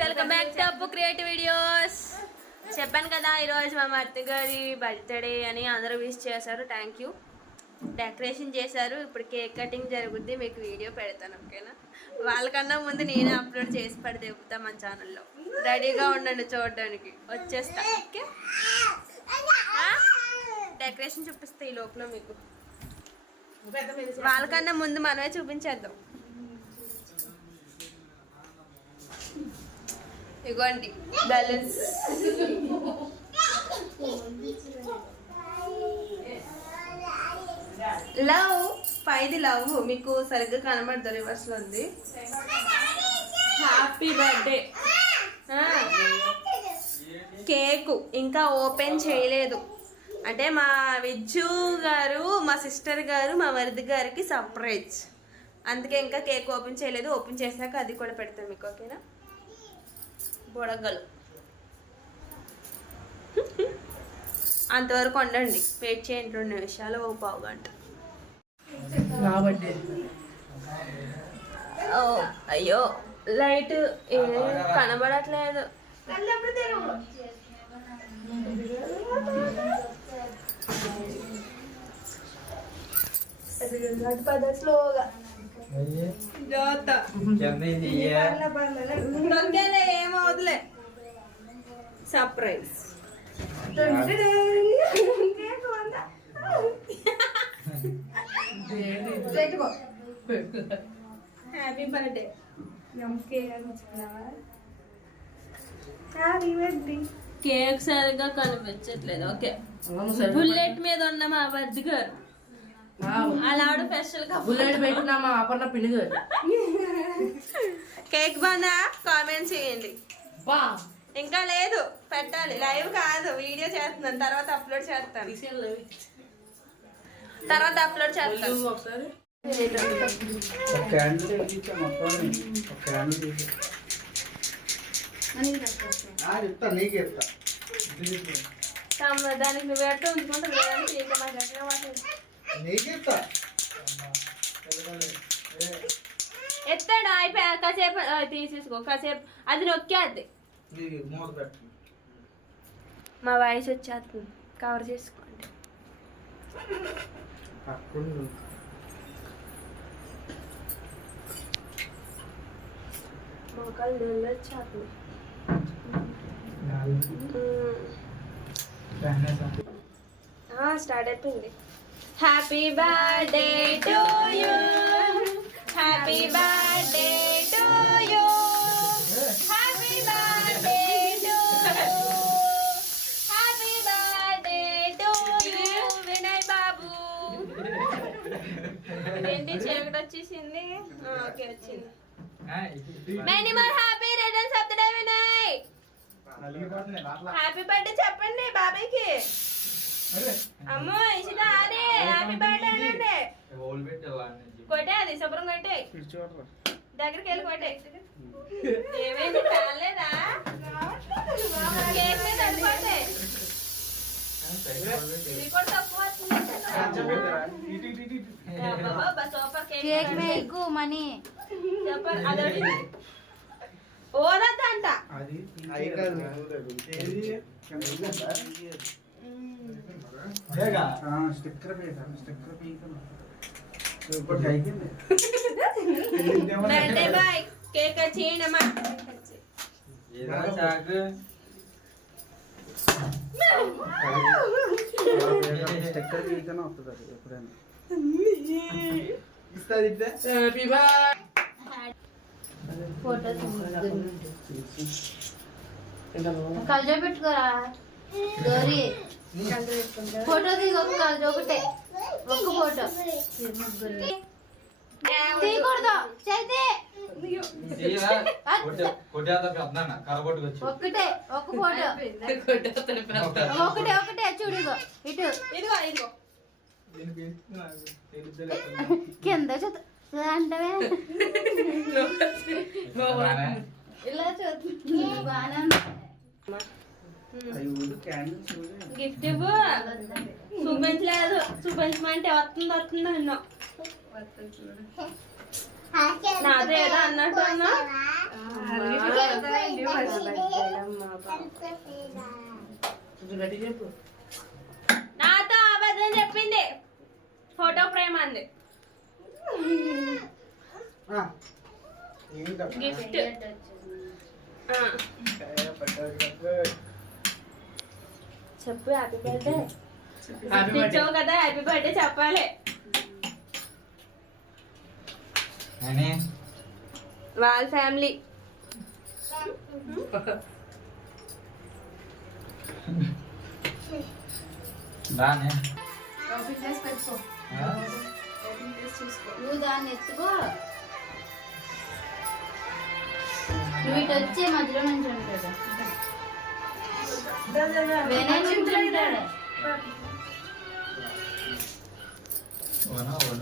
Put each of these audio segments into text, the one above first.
Welcome back to అప్పు creative videos. చెప్పాను కదా ఈరోజు మా అత్త గారి బర్త్డే అని అందరూ విష్ చేశారు. Thank you. డెకరేషన్ చేశారు. ఇప్పుడు కేక్ కటింగ్ జరుగుద్ది, మీకు వీడియో పెడతాను. ఓకేనా? వాళ్ళకన్నా ముందు నేనే అప్లోడ్ చేసి పెడతా మన ఛానల్లో. రెడీగా ఉండండి చూడడానికి. వచ్చేస్తా. ఓకే, డెకరేషన్ చూపిస్తే ఈ లోపల మీకు. వాళ్ళకన్నా ముందు మనమే చూపించేద్దాం. ఇగోండి బ్యాలెన్స్. లవ్ పైది లవ్ మీకు సరిగ్గా కనబడదు, రివర్స్ లో ఉంది. Happy birthday. కేకు ఇంకా ఓపెన్ చేయలేదు. అంటే మా విజ్జు గారు, మా సిస్టర్ గారు, మా మరిది గారికి సర్ప్రైజ్. అందుకే ఇంకా కేక్ ఓపెన్ చేయలేదు. ఓపెన్ చేసినాక అది కూడా పెడతాను మీకు. ఓకేనా? బొడగలు అంతవరకు వండండి. వెయిట్ చేయండి 2 నిమిషాలు, ఒక పావు గంట. ఓ అయ్యో, లైట్ కనబడట్లేదు. స్లోగా ఏమవుతులే. సర్ప్రైజ్. Happy birthday. కేక్ సరిగా కనిపించట్లేదు. ఓకే, బుల్లెట్ మీద ఉన్న మా బజ్జి గారు అలా స్పెషల్ గా బుల్లెట్ పెట్టినా మా అపర్ణ పిల్లి గారు. కేక్ బాగా కామెంట్ చేయండి. ఇంకా లేదు, పెట్టాలి. లైవ్ కాదు, వీడియో చేస్తున్నాను. తర్వాత అప్లోడ్ చేస్తాను. దానికి నువ్వు ఎట్లా ఉంచుకుంటావు? ఎత్తాడు అయిపోయా. కాసేపు తీసేసుకో, కాసేపు అది నొక్కేద్ది. మా వాయిస్ వచ్చేస్తుంది, కవర్ చేసుకోండి. మోకాలు వచ్చేస్తుంది. స్టార్ట్ అయిపోయింది. Happy birthday to you, happy birthday to you, happy birthday to you, happy birthday to you Vinay Babu. ఏంటి చీకటి వచ్చేసింది? ఓకే, వచ్చింది. Many more happy returns of the day Vinay. Happy birthday చెప్పండి బాబాయ్కి. అమ్మో ఇషిత అదే హ్యాపీ బర్త్డే అనండి. కొట్టే అది శుభ్రం కొట్టే, దగ్గరికి వెళ్ళి కొట్టే. ఏమైంది కాలేదా? కేక్ మీద అడిపోతే కేక్ మేకు మనీ సూపర్. అదొడి ఓదంట బర్త్డే బాయ్. కేక్ చేయండమ్మా. కళ్ళ పెట్టుకోరా గౌరీ. ఫోటో దిగు, ఒకటే ఒక్క ఫోటో తీయకూడదు. చైతే ఒక్కటే ఒక ఫోటో, ఒకటే చూడు. ఇటు కింద అంటవే ఇలా గిఫ్ట్ ఇవ్వు. చూపించలేదు, చూపించమంటే వస్తుంది అన్నా. నాతో ఏదో అన్నట్టు అన్నా. నాతో అబద్ధం చెప్పింది ఫోటో ఫ్రేమ్ అంది గిఫ్ట్ చెప్పు హ్యాపీ బర్త్డే ఇచ్చావు కదా హ్యాపీ బర్త్డే చెప్పాలి వాళ్ళ ఫ్యామిలీ నువ్వు దాన్ని ఎత్తుకో నువ్వు ఇటు వచ్చే మధ్యలో నుంచి ఉంటాడు వెనక నుంచి ఉంటాడు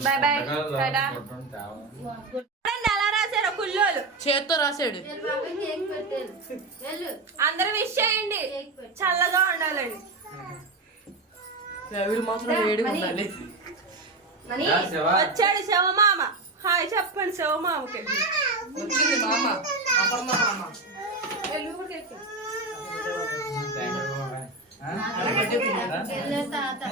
బాయ్ బాయ్ టాటా ఎలా రాశారు కుల్లోలు చేత్తో రాసాడు కేక్ పెట్టేది వెళ్ళు అందరూ విష్ చేయండి చల్లగా ఉండాలండి వీడు మాత్రం వేడిగా ఉండాలి వచ్చాడు శివమామ హాయ్ చెప్పండి శివమామకి వచ్చింది మామ అపర్ణ మామ వెళ్ళే తాత